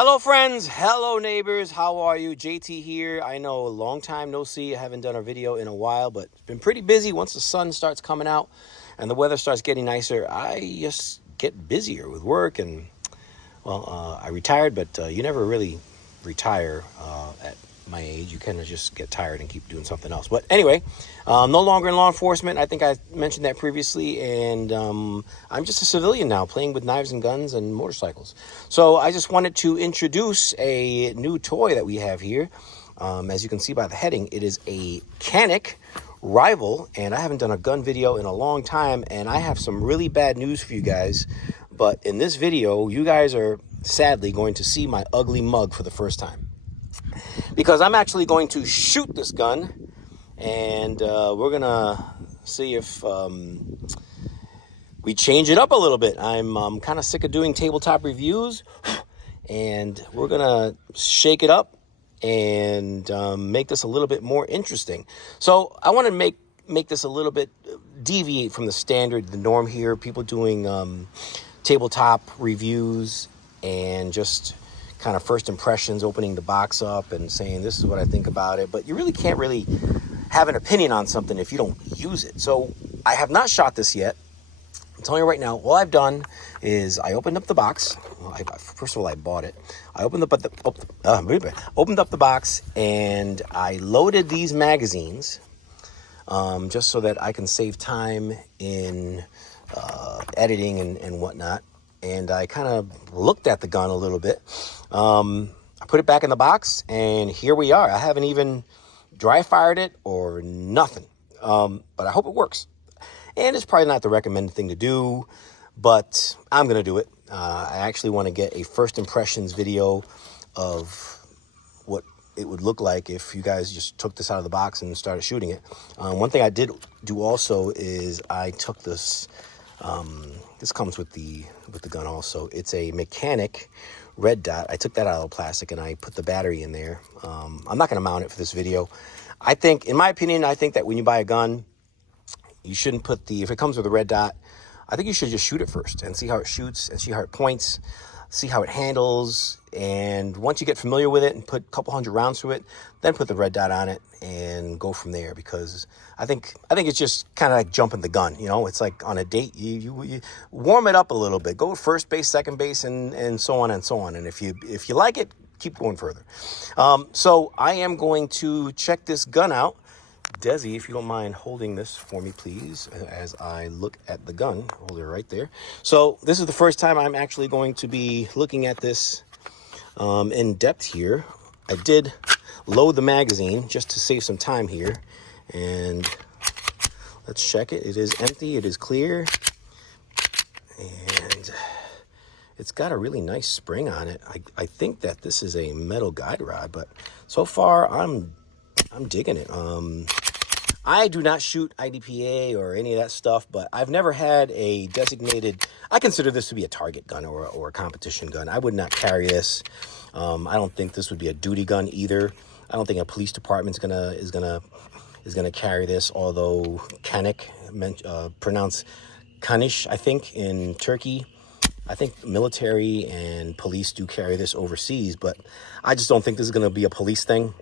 Hello friends, hello neighbors, how are you? JT here. I know a long time no see. I haven't done a video in a while, but it's been pretty busy. Once the sun starts coming out and the weather starts getting nicer, I just get busier with work. And well, I retired, but you never really retire at my age. You kind of just get tired and keep doing something else. But anyway, no longer in law enforcement. I think I mentioned that previously. And I'm just a civilian now, playing with knives and guns and motorcycles. So I just wanted to introduce a new toy that we have here. As you can see by the heading, it is a Canik Rival. And I haven't done a gun video in a long time. And I have some really bad news for you guys. But in this video, you guys are sadly going to see my ugly mug for the first time. Because I'm actually going to shoot this gun, and we're going to see if we change it up a little bit. I'm kind of sick of doing tabletop reviews, and we're going to shake it up and make this a little bit more interesting. So I want to make this a little bit deviate from the norm here. People doing tabletop reviews and just kind of first impressions, opening the box up and saying this is what I think about it. But you really can't really have an opinion on something if you don't use it. So I have not shot this yet. I'm telling you right now, all I've done is I opened up the box. Well, first of all, I bought it. I opened up the box and I loaded these magazines just so that I can save time in editing and whatnot. And I kind of looked at the gun a little bit. I put it back in the box, and here we are. I haven't even dry fired it or nothing, but I hope it works. And it's probably not the recommended thing to do, but I'm going to do it. I actually want to get a first impressions video of what it would look like if you guys just took this out of the box and started shooting it. One thing I did do also is I took this. This comes with the gun also. It's a Canik red dot. I took that out of the plastic and I put the battery in there. I'm not going to mount it for this video. I think, in my opinion, I think that when you buy a gun, you shouldn't put if it comes with a red dot, I think you should just shoot it first and see how it shoots and see how it points, see how it handles. And once you get familiar with it and put a couple hundred rounds through it, then put the red dot on it and go from there. Because I think it's just kind of like jumping the gun. You know, it's like on a date, you warm it up a little bit. Go first base, second base, and so on and so on. And if you like it, keep going further. So I am going to check this gun out. Desi, if you don't mind holding this for me, please, as I look at the gun. Hold it right there. So this is the first time I'm actually going to be looking at this in depth here. I did load the magazine just to save some time here. And let's check it. It is empty. It is clear. And it's got a really nice spring on it. I think that this is a metal guide rod, but so far I'm digging it. I do not shoot IDPA or any of that stuff, but I've never had a designated. I consider this to be a target gun or a competition gun. I would not carry this. I don't think this would be a duty gun either. I don't think a police department is gonna carry this. Although Canik, pronounced Kanish, I think in Turkey. I think military and police do carry this overseas, but I just don't think this is gonna be a police thing.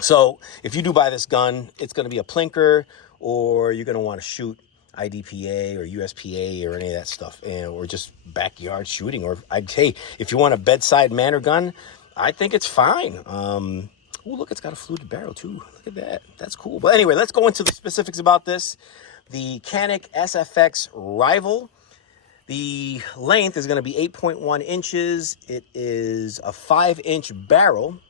So if you do buy this gun, it's going to be a plinker, or you're going to want to shoot IDPA or USPA or any of that stuff, or just backyard shooting. Or hey, if you want a bedside manner gun, I think it's fine. Oh, look, it's got a fluted barrel too. Look at that. That's cool. But anyway, let's go into the specifics about this. The Canik SFX Rival. The length is going to be 8.1 inches. It is a 5-inch barrel.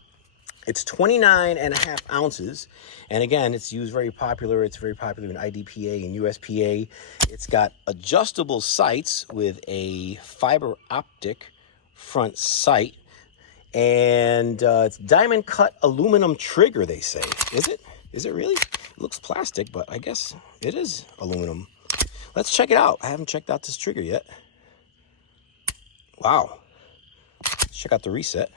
It's 29.5 ounces. And again, it's very popular. It's very popular in IDPA and USPA. It's got adjustable sights with a fiber optic front sight. And it's diamond cut aluminum trigger, they say. Is it? Is it really? It looks plastic, but I guess it is aluminum. Let's check it out. I haven't checked out this trigger yet. Wow. Let's check out the reset.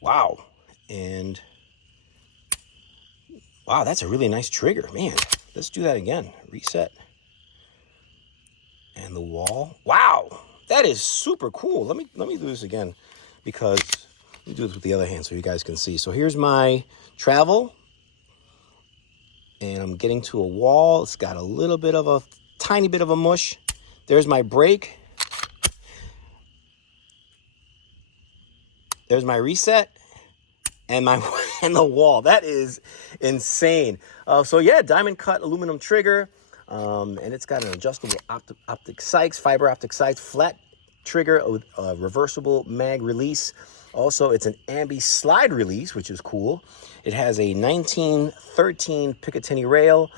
Wow. And wow, that's a really nice trigger, man. Let's do that again. Reset. And the wall. Wow, that is super cool. Let me do this again. because let me do this with the other hand so you guys can see. So here's my travel, and I'm getting to a wall. It's got a little bit of a tiny bit of a mush. There's my brake. There's my reset and my and the wall. That is insane. So yeah, diamond cut aluminum trigger, and it's got an adjustable optic sights, fiber optic sights, flat trigger with a reversible mag release. Also, it's an ambi slide release, which is cool. It has a 1913 Picatinny rail,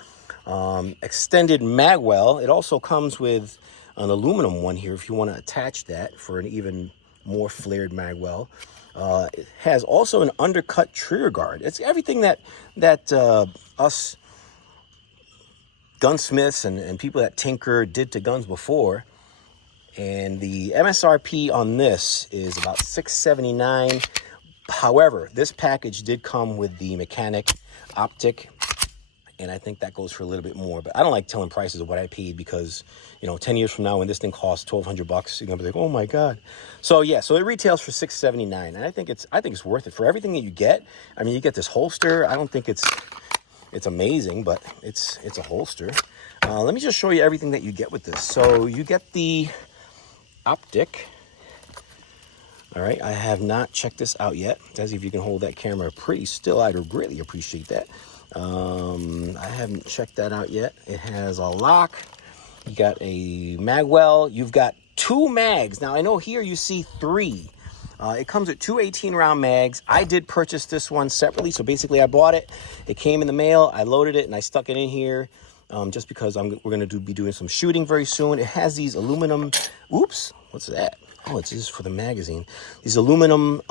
extended mag well. It also comes with an aluminum one here if you want to attach that for an even more flared mag well. It has also an undercut trigger guard. It's everything that us gunsmiths and people that tinker did to guns before. And the MSRP on this is about $679. However, this package did come with the mechanic optic, and I think that goes for a little bit more. But I don't like telling prices of what I paid because, you know, 10 years from now when this thing costs $1,200, you're gonna be like, oh my God. So yeah, so it retails for $679, and I think it's worth it for everything that you get. I mean, you get this holster. I don't think it's amazing, but it's a holster. Let me just show you everything that you get with this. So you get the optic. All right, I have not checked this out yet. Desi, if you can hold that camera pretty still, I'd greatly appreciate that. I haven't checked that out yet. It has a lock. You got a mag well. You've got 2 mags. Now, I know here you see 3. It comes with 2 18-round mags. I did purchase this one separately, so basically I bought it. It came in the mail. I loaded it, and I stuck it in here just because we're going to be doing some shooting very soon. It has these aluminum... Oops, what's that? Oh, it's just for the magazine. These aluminum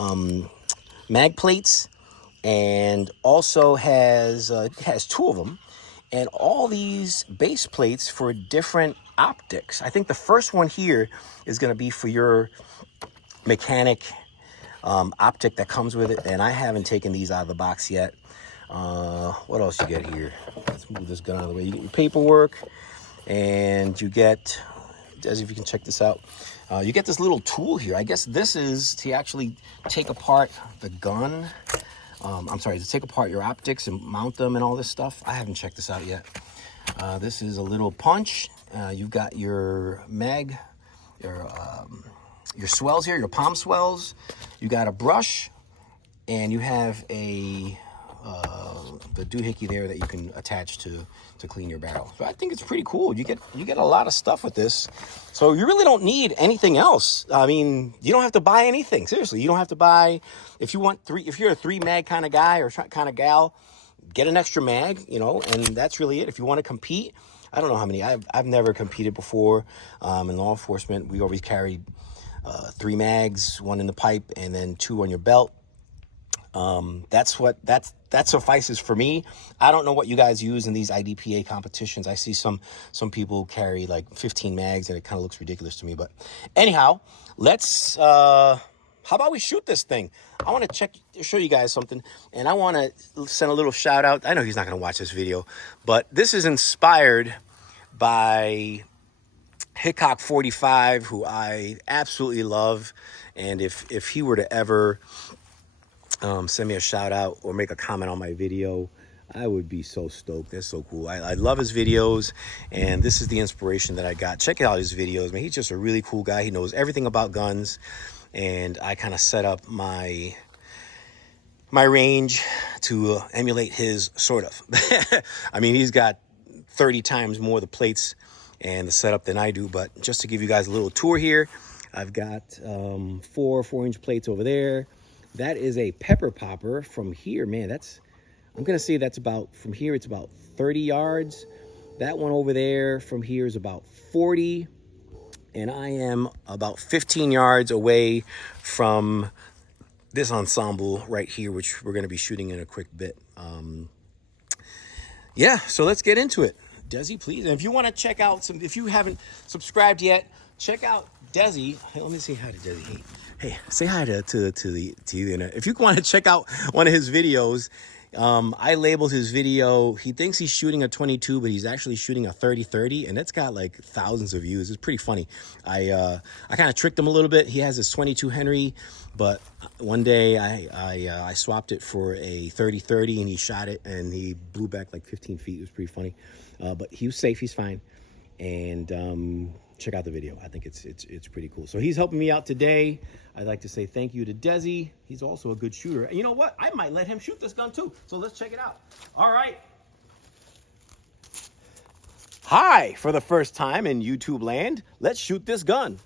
mag plates, and also has 2 of them, and all these base plates for different optics. I think the first one here is going to be for your mechanic optic that comes with it, and I haven't taken these out of the box yet. What else you get here? Let's move this gun out of the way. You get your paperwork, and you get, as if you can check this out, you get this little tool here. I guess this is to actually take apart the gun. I'm sorry, to take apart your optics and mount them and all this stuff. I haven't checked this out yet. This is a little punch. You've got your mag, your swells here, your palm swells. You got a brush, and you have a the doohickey there that you can attach to clean your barrel. So I think it's pretty cool. You get a lot of stuff with this. So you really don't need anything else. I mean, you don't have to buy anything. Seriously, you don't have to buy, if you're a 3 mag kind of guy or kind of gal, get an extra mag, you know, and that's really it. If you want to compete, I don't know how many. I've never competed before in law enforcement. We always carried 3 mags, 1 in the pipe, and then 2 on your belt. That suffices for me. I don't know what you guys use in these IDPA competitions. I see some people carry like 15 mags, and it kind of looks ridiculous to me. But anyhow, let's how about we shoot this thing? I want to show you guys something, and I want to send a little shout out. I know he's not going to watch this video, but this is inspired by Hickok 45, who I absolutely love. And if he were to ever send me a shout out or make a comment on my video, I would be so stoked. That's so cool. I love his videos, and this is the inspiration that I got. Check out his videos, man. He's just a really cool guy. He knows everything about guns, and I kind of set up my range to emulate his, sort of. I mean, he's got 30 times more the plates and the setup than I do, but just to give you guys a little tour here, I've got 4 4-inch plates over there. That is a pepper popper from here. Man, I'm going to say that's about, from here, it's about 30 yards. That one over there from here is about 40. And I am about 15 yards away from this ensemble right here, which we're going to be shooting in a quick bit. Yeah, so let's get into it. Desi, please. And if you want to check out if you haven't subscribed yet, check out Desi. Hey, let me say hi to Desi. Hey, say hi to the internet. If you want to check out one of his videos, I labeled his video. He thinks he's shooting a 22, but he's actually shooting a 30-30, and it's got like thousands of views. It's pretty funny. I kind of tricked him a little bit. He has his 22 Henry, but one day I swapped it for a 30-30, and he shot it, and he blew back like 15 feet. It was pretty funny, but he was safe. He's fine. And check out the video. I think it's pretty cool. So he's helping me out today. I'd like to say thank you to Desi. He's also a good shooter. And you know what? I might let him shoot this gun too. So let's check it out. All right. Hi, for the first time in YouTube land, let's shoot this gun.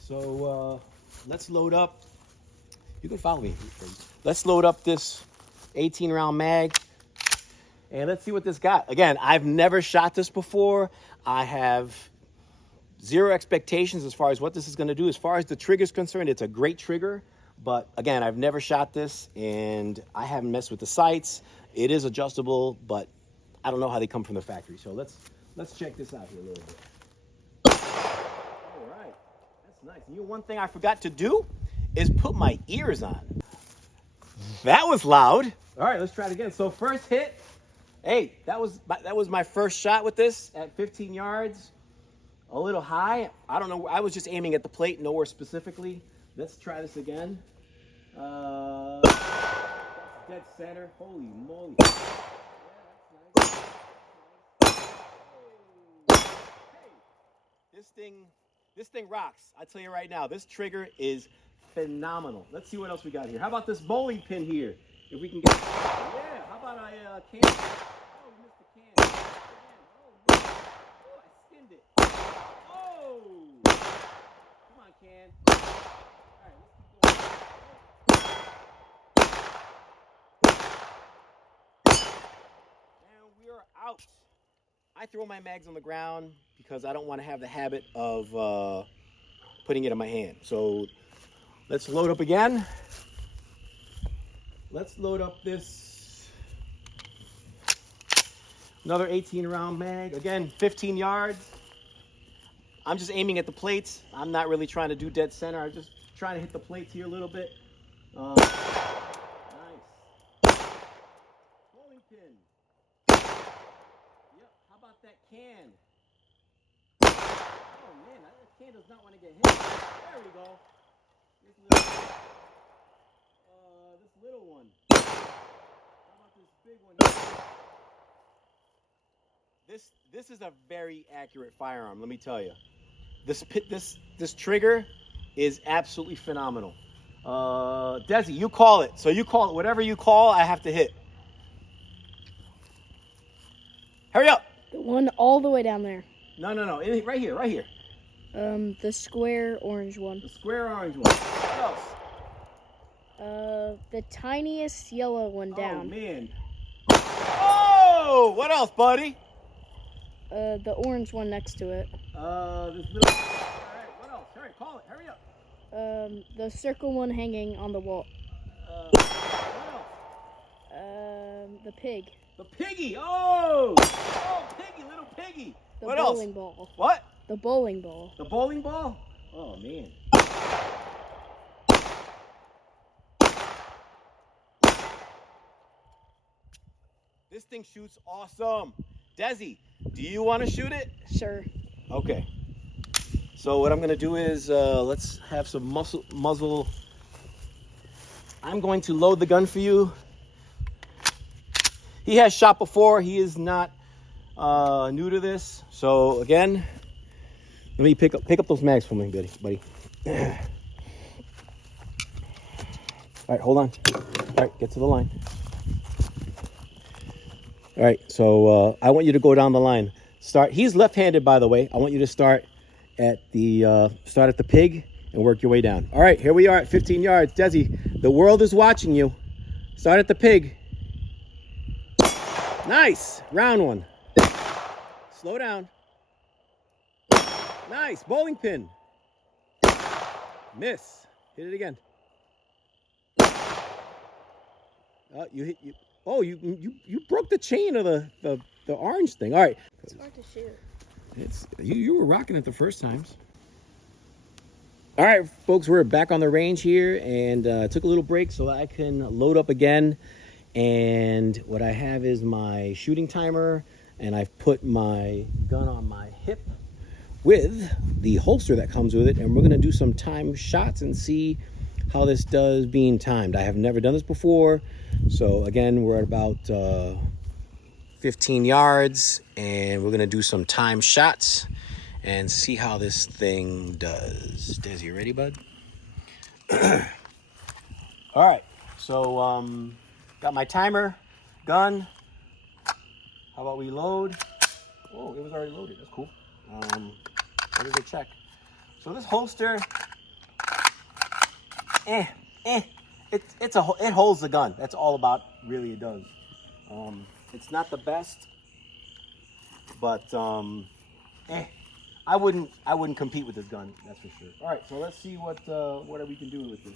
So let's load up. You can follow me. Let's load up this 18 round mag. And let's see what this got. Again, I've never shot this before. I have zero expectations as far as what this is going to do. As far as the trigger is concerned, it's a great trigger. But again, I've never shot this, and I haven't messed with the sights. It is adjustable, but I don't know how they come from the factory. So let's check this out here a little bit. All right, that's nice. You know, one thing I forgot to do is put my ears on. That was loud. All right, let's try it again. So first hit. Hey, that was my first shot with this at 15 yards. A little high. I don't know. I was just aiming at the plate, nowhere specifically. Let's try this again. That's dead center. Holy moly. Yeah, that's nice. Hey, this thing rocks. I tell you right now, this trigger is phenomenal. Let's see what else we got here. How about this bowling pin here? If we can get. Yeah. How about a can? Oh, we missed the can. Oh, no. Oh, I skinned it. Oh! Come on, can. All right, let's keep going. And we are out. I throw my mags on the ground because I don't want to have the habit of putting it in my hand. So let's load up again. Let's load up this. Another 18 round mag. Again, 15 yards. I'm just aiming at the plates. I'm not really trying to do dead center. I'm just trying to hit the plates here a little bit. Nice. Bowling pin. Yep. How about that can? Oh man, that can does not want to get hit. There we go. This little one. How about this big one here? This is a very accurate firearm, let me tell you. This trigger is absolutely phenomenal. Desi, you call it. So you call it. Whatever you call, I have to hit. Hurry up. The one all the way down there. No. Right here. The square orange one. The square orange one. What else? The tiniest yellow one down. Oh, man. Oh! What else, buddy? The orange one next to it. This little... All right, what else? Hurry, call it. Hurry up. The circle one hanging on the wall. What else? The pig. The piggy. Oh, piggy, little piggy. The what else? bowling ball. What? The bowling ball. The bowling ball? Oh, man. This thing shoots awesome. Desi, do you want to shoot it? Sure. Okay. So what I'm going to do is let's have some muzzle. I'm going to load the gun for you. He has shot before. He is not new to this. So again, let me pick up those mags for me, buddy. All right, hold on. All right, get to the line. All right, so I want you to go down the line. He's left-handed, by the way. I want you to start at the pig and work your way down. All right, here we are at 15 yards. Desi, the world is watching you. Start at the pig. Nice, round one. Slow down. Nice, bowling pin. Miss. Hit it again. You broke the chain of the orange thing. All right. It's hard to shoot. You were rocking it the first times. All right, folks, we're back on the range here, and took a little break so I can load up again And what I have is my shooting timer, and I've put my gun on my hip with the holster that comes with it, and we're gonna do some timed shots and see how this does being timed. I have never done this before, so again, we're at about 15 yards, and we're gonna do some timed shots and see how this thing does. Des, you ready, bud? All right, so got my timer, gun. How about we load? Oh, it was already loaded. That's cool. Let me go check. So this holster, it holds the gun. That's all about really it does. It's not the best, but I wouldn't compete with this gun. That's for sure. All right, so let's see what we can do with this.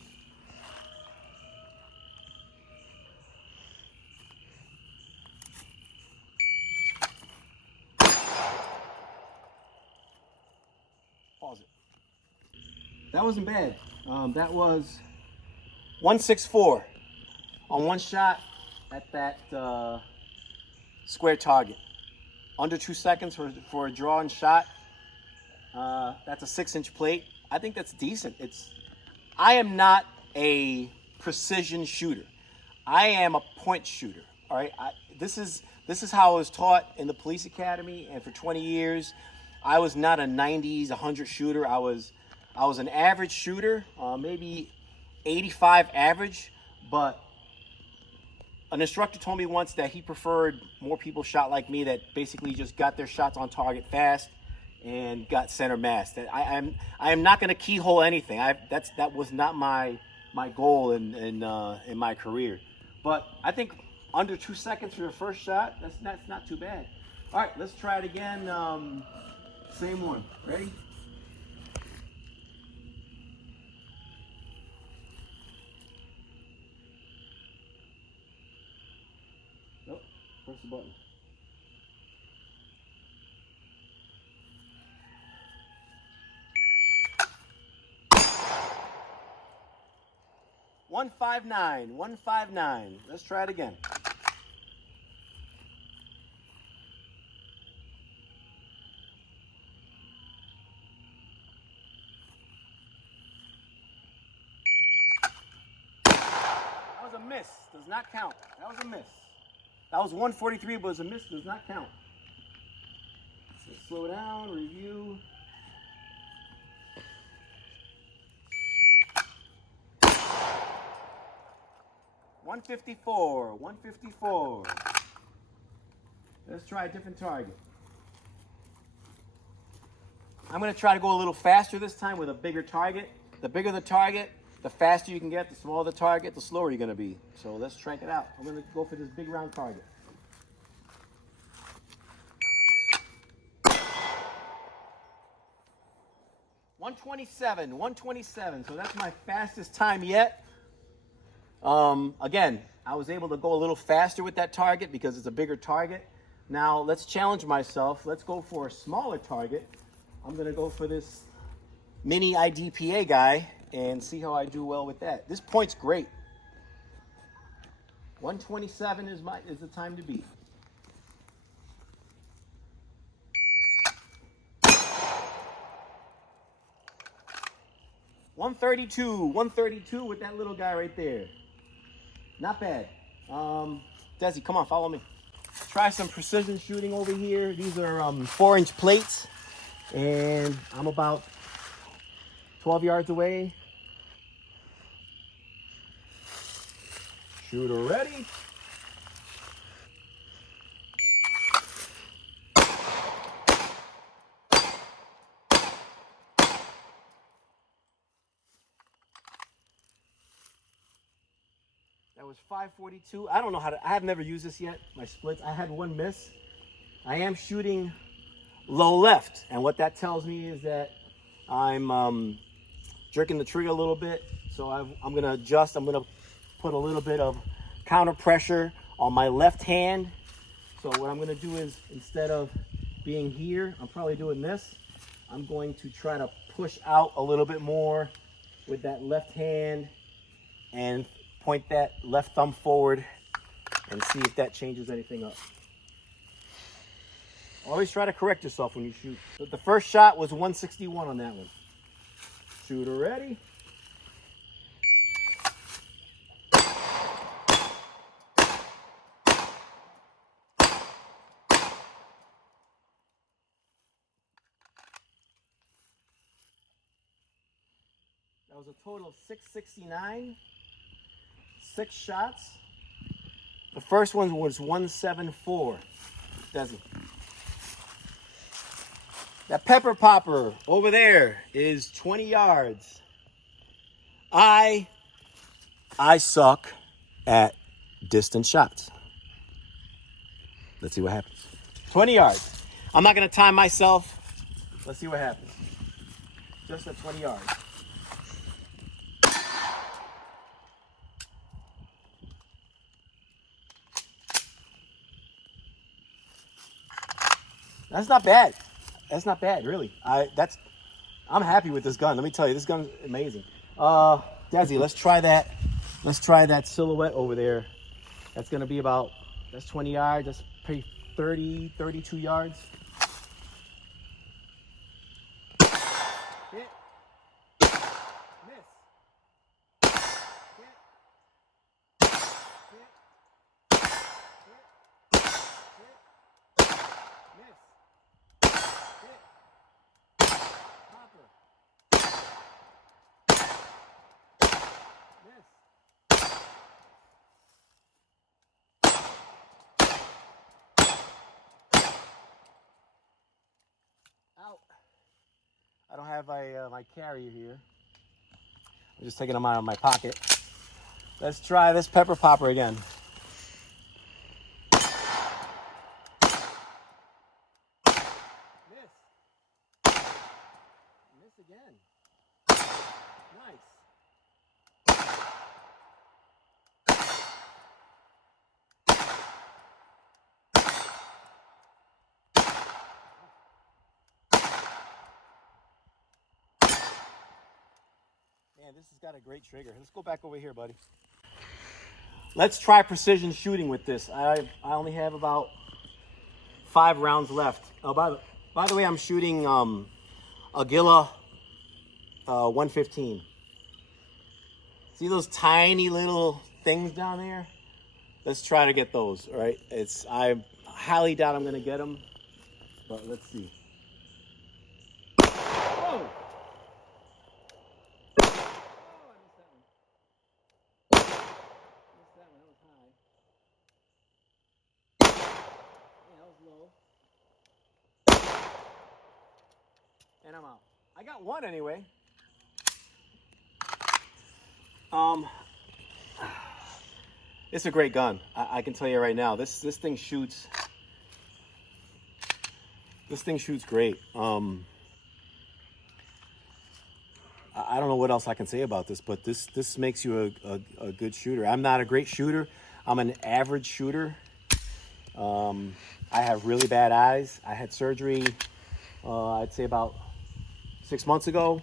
Pause it. That wasn't bad. That was 164 on one shot at that square target. Under 2 seconds for a draw and shot. That's a 6-inch plate. I think that's decent. I am not a precision shooter. I am a point shooter. All right. This is how I was taught in the police academy, and for 20 years, I was not a 90s, 100 shooter. I was an average shooter, maybe 85 average, but an instructor told me once that he preferred more people shot like me that basically just got their shots on target fast and got center mass. That I am not going to keyhole anything. That was not my goal in my career. But I think under 2 seconds for your first shot, that's not too bad. All right, let's try it again. Same one. Ready? Nope. Press the button. $159. Let's try it again. That was a miss. Does not count. That was a miss. That was 143, but it was a miss. Does not count. Let's slow down. Review. $154. Let's try a different target. I'm going to try to go a little faster this time with a bigger target. The bigger the target, the faster you can get. The smaller the target, the slower you're going to be. So let's try it out. I'm going to go for this big round target. $127. So that's my fastest time yet. Again, I was able to go a little faster with that target because it's a bigger target. Now let's challenge myself. Let's go for a smaller target. I'm going to go for this mini IDPA guy and see how I do well with that. This point's great. 127 is the time to beat. $132 with that little guy right there. Not bad. Desi, come on, follow me. Try some precision shooting over here. These are 4-inch plates, and I'm about 12 yards away. Shooter ready. That was 542. I don't know how to, I have never used this yet, my splits. I had one miss. I am shooting low left, and what that tells me is that I'm jerking the trigger a little bit. So I'm gonna adjust. I'm gonna put a little bit of counter pressure on my left hand. So what I'm gonna do is, instead of being here, I'm probably doing this. I'm going to try to push out a little bit more with that left hand and point that left thumb forward and see if that changes anything up. Always try to correct yourself when you shoot. But the first shot was 161 on that one. Shooter ready. That was a total of 669. 6 shots. The first one was 174. Desi. That pepper popper over there is 20 yards. I suck at distance shots. Let's see what happens. 20 yards. I'm not going to time myself. Let's see what happens. Just at 20 yards. That's not bad. That's not bad, really. I'm happy with this gun. Let me tell you, this gun's amazing. Desi, let's try that. Let's try that silhouette over there. That's gonna be about, that's 20 yards. That's pretty 30, 32 yards. Hit. Miss. Hit. Hit. Hit. Hit. Miss. Hit. Popper. Miss. Out. I don't have my carrier here. I'm just taking them out of my pocket. Let's try this pepper popper again. Miss. Miss again. Nice. Man, this has got a great trigger. Let's go back over here, buddy. Let's try precision shooting with this. I only have about 5 rounds left. Oh, by the way, I'm shooting Aguila 115. See those tiny little things down there? Let's try to get those, all right? I highly doubt I'm gonna get them, but let's see. Whoa! Oh, I missed that one. Missed that one, that was high. Yeah, that was low. And I'm out. I got one anyway. It's a great gun. I can tell you right now. This thing shoots. This thing shoots great. I don't know what else I can say about this, but this makes you a good shooter. I'm not a great shooter. I'm an average shooter. I have really bad eyes. I had surgery, I'd say about 6 months ago.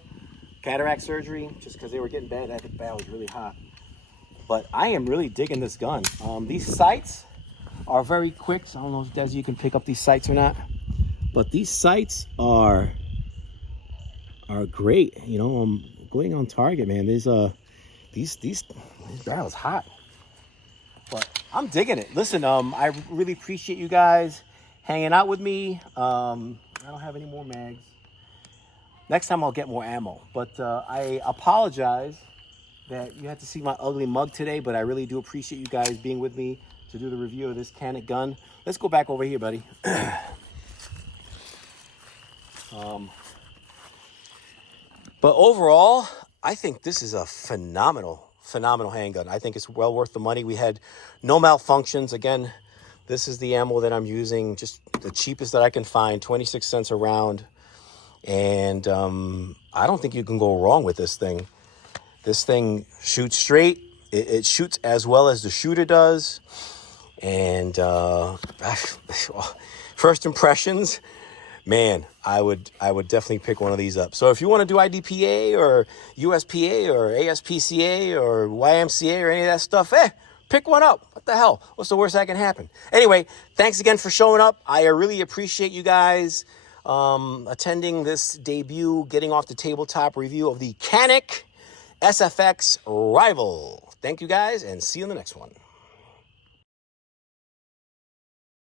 Cataract surgery, just because they were getting bad. I think the was really hot. But I am really digging this gun. These sights are very quick. So I don't know if Desi, you can pick up these sights or not. But these sights are great. You know, I'm going on target, man. These barrels hot. But I'm digging it. Listen, I really appreciate you guys hanging out with me. I don't have any more mags. Next time I'll get more ammo. But I apologize that you had to see my ugly mug today, but I really do appreciate you guys being with me to do the review of this Canik gun. Let's go back over here, buddy. But overall, I think this is a phenomenal handgun. I think it's well worth the money. We had no malfunctions. Again, this is the ammo that I'm using, just the cheapest that I can find, 26 cents a round. And I don't think you can go wrong with this thing. This thing shoots straight. It shoots as well as the shooter does. And first impressions, man, I would definitely pick one of these up. So if you want to do IDPA or USPA or ASPCA or YMCA or any of that stuff, pick one up. What the hell? What's the worst that can happen? Anyway, thanks again for showing up. I really appreciate you guys attending this debut, getting off the tabletop review of the Canik SFX Rival. Thank you guys, and see you in the next one.